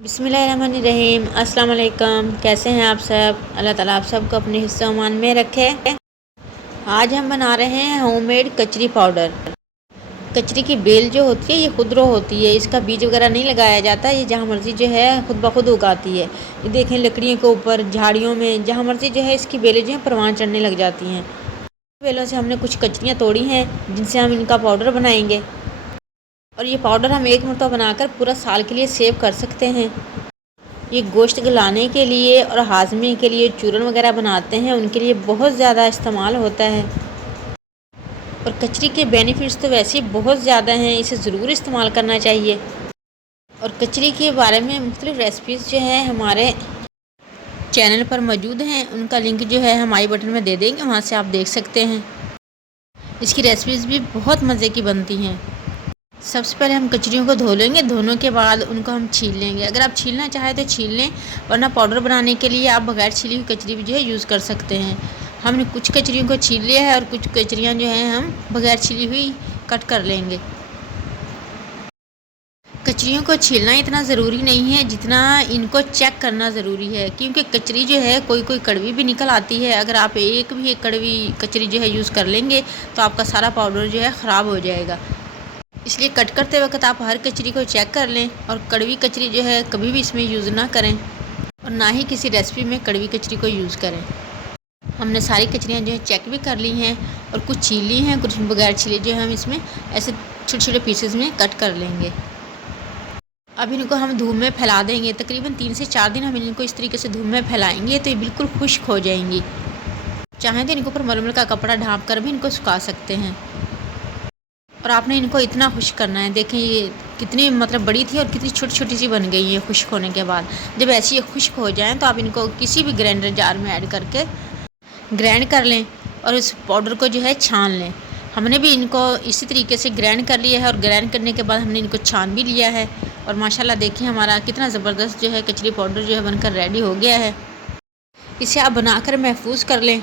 बिस्मिल्लाहिर्रहमानिर्रहीम। अस्सलाम वालेकुम। कैसे हैं आप सब? अल्लाह ताला आप सबको अपने हिस्से मान में रखे। आज हम बना रहे हैं होममेड कचरी पाउडर। कचरी की बेल जो होती है ये खुदरो होती है, इसका बीज वगैरह नहीं लगाया जाता। ये जहाँ मर्ज़ी जो है खुद ब खुद उगाती है। ये देखें लकड़ियों के ऊपर, झाड़ियों में, जहाँ मर्ज़ी जो है इसकी बेलें जो हैं परवान चढ़ने लग जाती हैं। बेलों से हमने कुछ कचरियाँ तोड़ी हैं जिनसे हम इनका पाउडर बनाएंगे। और ये पाउडर हम एक मरतबा बनाकर पूरा साल के लिए सेव कर सकते हैं। ये गोश्त गलाने के लिए और हाजमे के लिए चूरन वगैरह बनाते हैं, उनके लिए बहुत ज़्यादा इस्तेमाल होता है। और कचरी के बेनिफिट्स तो वैसे ही बहुत ज़्यादा हैं, इसे ज़रूर इस्तेमाल करना चाहिए। और कचरी के बारे में मुख्तलिफ़ रेसिपीज़ जो हैं हमारे चैनल पर मौजूद हैं, उनका लिंक जो है हम आई बटन में दे देंगे, वहाँ से आप देख सकते हैं। इसकी रेसिपीज़ भी बहुत मज़े की बनती हैं। सबसे पहले हम कचरियों को धो लेंगे। धोने के बाद उनको हम छील लेंगे। अगर आप छीलना चाहें तो छील लें, वरना पाउडर बनाने के लिए आप बगैर छीली हुई कचरी भी जो है यूज़ कर सकते हैं। हमने कुछ कचरियों को छील लिया है और कुछ कचरियाँ जो हैं हम बगैर छीली हुई कट कर लेंगे। कचरियों को छीलना इतना ज़रूरी नहीं है जितना इनको चेक करना ज़रूरी है, क्योंकि कचरी जो है कोई कोई कड़वी भी निकल आती है। अगर आप एक भी कड़वी कचरी जो है यूज़ कर लेंगे तो आपका सारा पाउडर जो है ख़राब हो जाएगा। इसलिए कट करते वक्त आप हर कचरी को चेक कर लें और कड़वी कचरी जो है कभी भी इसमें यूज़ ना करें और ना ही किसी रेसिपी में कड़वी कचरी को यूज़ करें। हमने सारी कचरियाँ जो है चेक भी कर ली हैं और कुछ छील ली हैं, कुछ बगैर छीले जो है हम इसमें ऐसे छोटे छोटे पीसेस में कट कर लेंगे। अब इनको हम धूप में फैला देंगे। तकरीबन 3 से 4 दिन हम इनको इस तरीके से धूप में फैलाएँगे तो ये बिल्कुल खुश्क हो जाएंगी। चाहें तो इनके ऊपर मलमल का कपड़ा ढाँप कर भी इनको सुखा सकते हैं। और आपने इनको इतना खुश्क करना है, देखें ये कितनी बड़ी थी और कितनी छोटी छोटी सी बन गई है खुश्क होने के बाद। जब ऐसी ये खुश्क हो जाएं तो आप इनको किसी भी ग्राइंडर जार में ऐड करके ग्राइंड कर लें और इस पाउडर को जो है छान लें। हमने भी इनको इसी तरीके से ग्राइंड कर लिया है और ग्राइंड करने के बाद हमने इनको छान भी लिया है। और माशाल्लाह देखिए हमारा कितना ज़बरदस्त जो है कचरी पाउडर जो है बनकर रेडी हो गया है। इसे आप बनाकर महफूज कर लें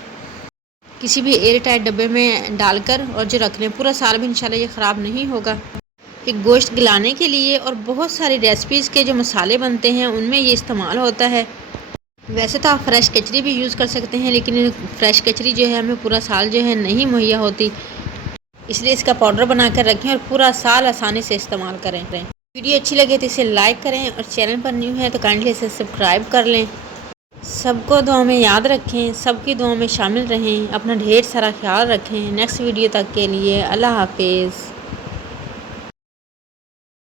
किसी भी एयर टाइट डब्बे में डालकर और जो रख लें। पूरा साल भी इंशाल्लाह ये ख़राब नहीं होगा। ये गोश्त गलाने के लिए और बहुत सारी रेसिपीज़ के जो मसाले बनते हैं उनमें ये इस्तेमाल होता है। वैसे तो आप फ्रेश कचरी भी यूज़ कर सकते हैं, लेकिन फ्रेश कचरी जो है हमें पूरा साल जो है नहीं मुहैया होती, इसलिए इसका पाउडर बना कर रखें और पूरा साल आसानी से इस्तेमाल करें। वीडियो अच्छी लगे तो इसे लाइक करें और चैनल पर न्यू है तो काइंडली इसे सब्सक्राइब कर लें। सबको दुआ में याद रखें, सबकी दुआ में शामिल रहें, अपना ढेर सारा ख्याल रखें। नेक्स्ट वीडियो तक के लिए अल्लाह हाफिज़।